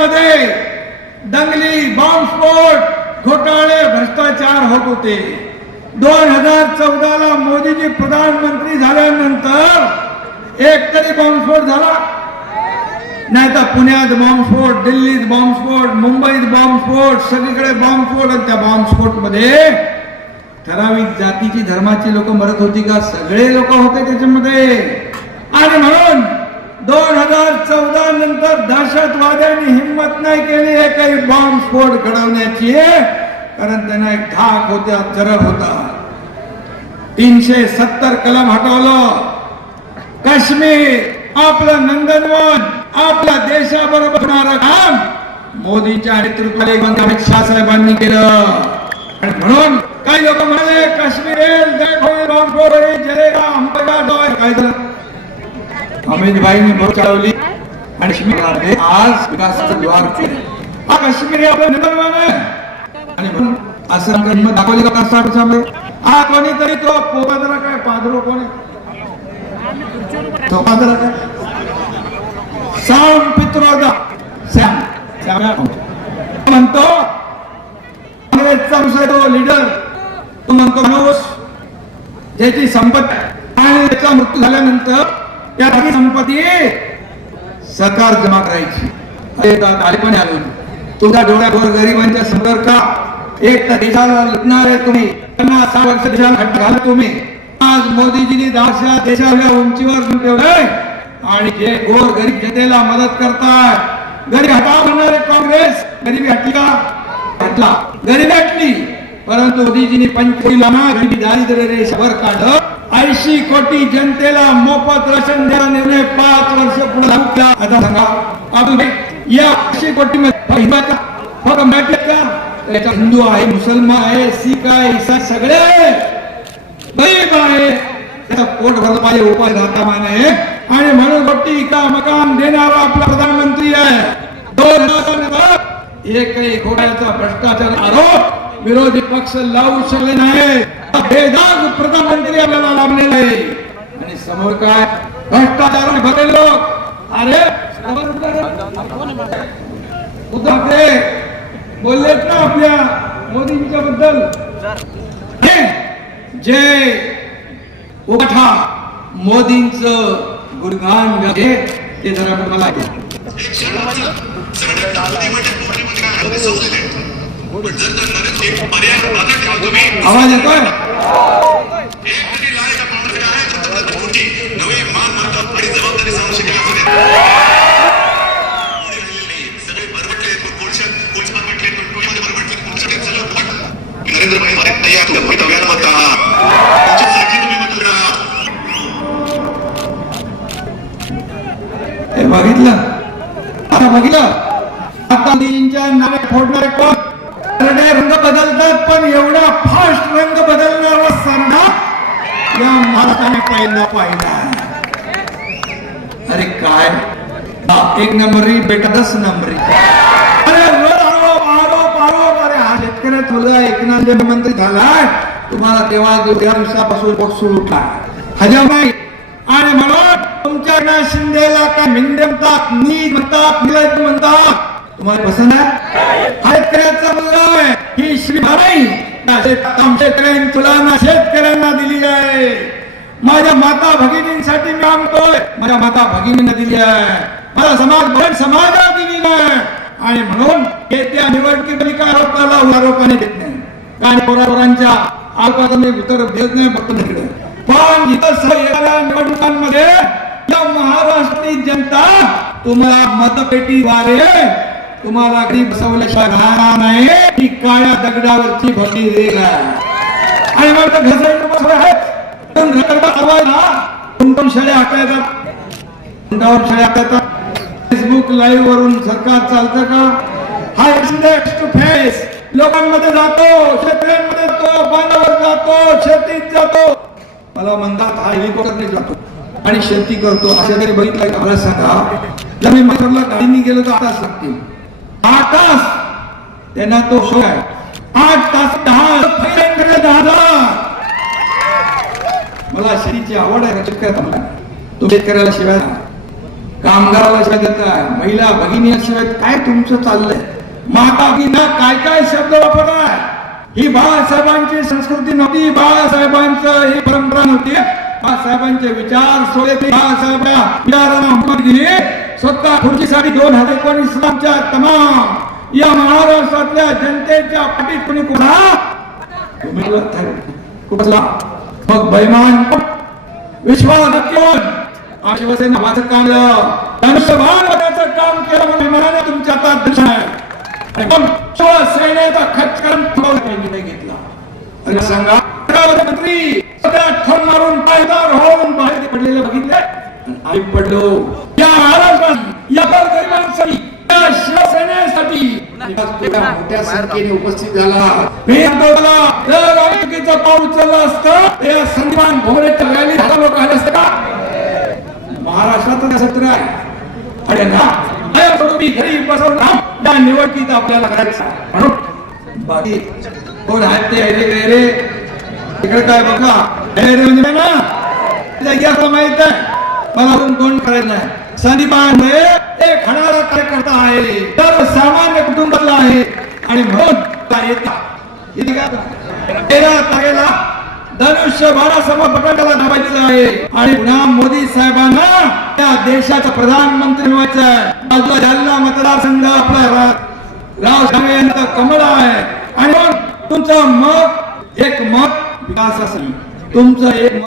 देशामध्ये दंगली बॉम्बस्फोट घोटाळे भ्रष्टाचार होत होते. दोन हजार चौदाला मोदीजी प्रधानमंत्री झाल्यानंतर एक तरी बॉम्बस्फोट झाला. नाही तर पुण्यात बॉम्बस्फोट दिल्लीत बॉम्बस्फोट मुंबईत बॉम्बस्फोट सगळीकडे बॉम्बस्फोट आणि त्या बॉम्बस्फोटमध्ये ठराविक जातीची धर्माची लोक मरत होती का? सगळे लोक होते त्याच्यामध्ये. आणि म्हणून नंतर दहशतवाद्यांनी हिंमत नाही केली. हे काही बॉम्बस्फोट घडवण्याची. कारण त्यांना एक धाक होत्या जरब होता. तीनशे सत्तर कलम हटवलं. काश्मीर आपलं नंदनवन आपल्या देशाबरोबर होणारं काम. मोदीच्या नेतृत्वाने अमित शाह साहेबांनी केलं. आणि म्हणून काही लोक म्हणाले काश्मीर बॉम्बस्फोट जलेगा, काय झालं अमित भाईंनी भर चालवली आणि काश्मीरमध्ये आज विकासाचं द्वार हा काश्मीर आपलं आहे आणि म्हणून असं हिंमत दाखवली का साठ हा कोणीतरी तो पोपादरा काय पादरो कोण? तो पादरा काय? साम पित्रोदा. सॅम सॅम म्हणतो काँग्रेसचा विषय तो लीडर तो म्हणतो माणूस ज्याची संपत्ती आणि त्याचा मृत्यू झाल्यानंतर त्या संपत्ती सरकार जमा करायची. अरे दादा, आले पण आलो तुझ्या डोळ्यावर गरिबांच्या संपर्क. एक तर देशाला लुटणारे तुम्ही. पन्नास सहा वर्ष देशाला हट्ट घाला तुम्ही. आज मोदीजींनी दहाशा देशाला उंचीवर घेऊन ठेवलंय. आणि जे गोर गरीब जनतेला मदत करतात गरीब हटाव म्हणणारे काँग्रेस. गरीबी हटली. का हटला. गरीबी हटली. परंतु मोदीजींनी पंचवीस गरिबी दारिद्र्य रेषावर काढलं. ऐंशी कोटी जनतेला मोफत राशन द्या निर्णय पाच वर्ष पुढे लागू केला आता सांगा आपण या ऐंशी कोटी हिंदू फक्त मराठी का त्याच्यात हिंदू आहे मुसलमान आहे सीख आहे ईसाई सगळे गरीब आहे त्याचा पोट भरलं पाहिजे उपाय राहता मान आहे आणि म्हणून बट्टी का मकान देणारा आपला प्रधानमंत्री आहे दोन दिवसानंतर एकही घोड्याचा भ्रष्टाचार आरोप विरोधी पक्ष लावू शकले नाही बेदाग प्रधानमंत्री आपल्याला लाभलेला आहे आणि समोर काय भ्रष्टाचाराने भरले लोक. अरे उद्धव ठाकरे बोललेत ना आपल्या मोदींच्या बद्दल जय उठा मोदींच गुणगान गाते ते जरा मला आवाज येतोय? नरेंद्र भाई भारत या तुझ्या भवितव्याला मत करा तुमच्यासाठी तुम्ही मत करा हे बघितलं? आता बघितलं? आता मोदींच्या नावे फोडणारे कोण? सरडे रंग बदलतात पण एवढा फास्ट रंग बदलणारा सरडा या महाराष्ट्राने पहिला पाहिला. अरे काय? एक नंबरी बेटा दस नंबरी अरे रोज आरोप आरोप आरोप अरे हा शेतकऱ्यात मुलगा एकनाथ जे मंत्री झालाय तुम्हाला तेव्हा दुसऱ्या दिवसापासून पोट सुरू उठला हजामाई आणि म्हणून तुमच्या शिंदेला काय मिंदे म्हणतात नीट म्हणतात निलज म्हणतात तुम्हाला पसंत आहे? हा शेतकऱ्याचा मुलगा आहे ही श्री भाई. शेतकऱ्यांनी तुला ना शेतकऱ्यांना दिली आहे. माझ्या माता भगिनींसाठी मी आणतोय माझ्या माता भगिनींना दिली आहे. माझा समाज भरण समाजाला दिली आहे. आणि म्हणून येत्या निवडणुकीत काय आरोपाला आरोपाने देत नाही. काय पोरापोरांच्या आरोपाचा मी उत्तर देत नाही फक्त तिकडे. पण इथं येणाऱ्या निवडणुकांमध्ये महाराष्ट्रातली जनता तुम्हाला मतपेटीद्वारे तुम्हाला घरी बसवल्याशिवाय राहणार नाही ही काळ्या दगडावरची भटी आहे आणि मला ते घसरट बसले आहेत. पण आवाज हा टुमटुम शाळे हाकतात उंटावर शाळे हाकतात फेसबुक लाईव्ह वरून सरकार चालतं का? हा इंडेक्स टू फेस लोकांमध्ये जातो शेतकऱ्यांमध्ये जातो बांधावर जातो शेतीत जातो. मला म्हणतात हा हेलिकॉप्टरने जातो. आणि शेती करतो. अशा तरी बघितलं का? मला सांगा जर मी मथुरला गाडीने गेलो तर आठ तास लागतील. आठ तास? त्यांना तो शो आहे. आठ तास दहा दहा मला शेतीची आवड आहे शेतकऱ्यात तो शेतकऱ्याला शिवाय कामगाराला शिवाय देताय महिला भगिनी शिवाय काय तुमचं चाललंय? माता भगिना काय काय शब्द वापरताय ही बाळासाहेबांची संस्कृती नव्हती बाळासाहेबांचं ही परंपरा नव्हती. बाळासाहेबांचे विचार सोडले बाळासाहेब विचारांना हुकूमत दिली. स्वतः खुर्चीसाठी दोन हजार एकोणीस सालच्या तमाम या महाराष्ट्रातल्या जनतेच्या पाठीत कोणी कोणा उमेदवार कुठला? मग बैमान विश्वास शिवसेना माझं काम. धनुष्यबाणाचं काम केलं म्हणून विमानाने तुमच्या आता अध्यक्ष आहे. आणि शिवसेनेचा खर्च करून थांबवला निर्णय घेतला. आणि सांगा मंत्री सगळ्या ठण मारून पायदार होऊन बाहेर पडलेले बघितले. आणि आम्ही पडलो. या महाराष्ट्रात या गरिबांसाठी या शिवसेनेसाठी. मोठ्या संख्येने उपस्थित झाला. मी आंदोलनाला जर आम्ही पाऊल उचललं असतं या संदीपान भोगरेच्या रॅली दहा लोक आले असते का? महाराष्ट्रात सत्र आहे. अरे घरी बसवून थांब या निवडणुकीत आपल्याला करायचा म्हणून बाकी कोण आहेत ते अरे रे रे. तिकडे काय बघा. अरे म्हणजे ना त्याचा माहीत आहे. मला अजून कोण करायचं नाही. संदीपान एक खणारा कार्यकर्ता आहे. तर सामान्य कुटुंबातला आहे. आणि म्हणून त्या येता तेरा तारखेला धनुष्य बाळासमोर बटनाला आहे. आणि पुन्हा मोदी साहेबांना त्या देशाचा प्रधानमंत्री व्हायचं आहे. बाजूला जालना मतदारसंघ आपला राव ठाकरे यांचा कमळ आहे. आणि तुमचं मत एक मत विकासासाठी. तुमचं एक मत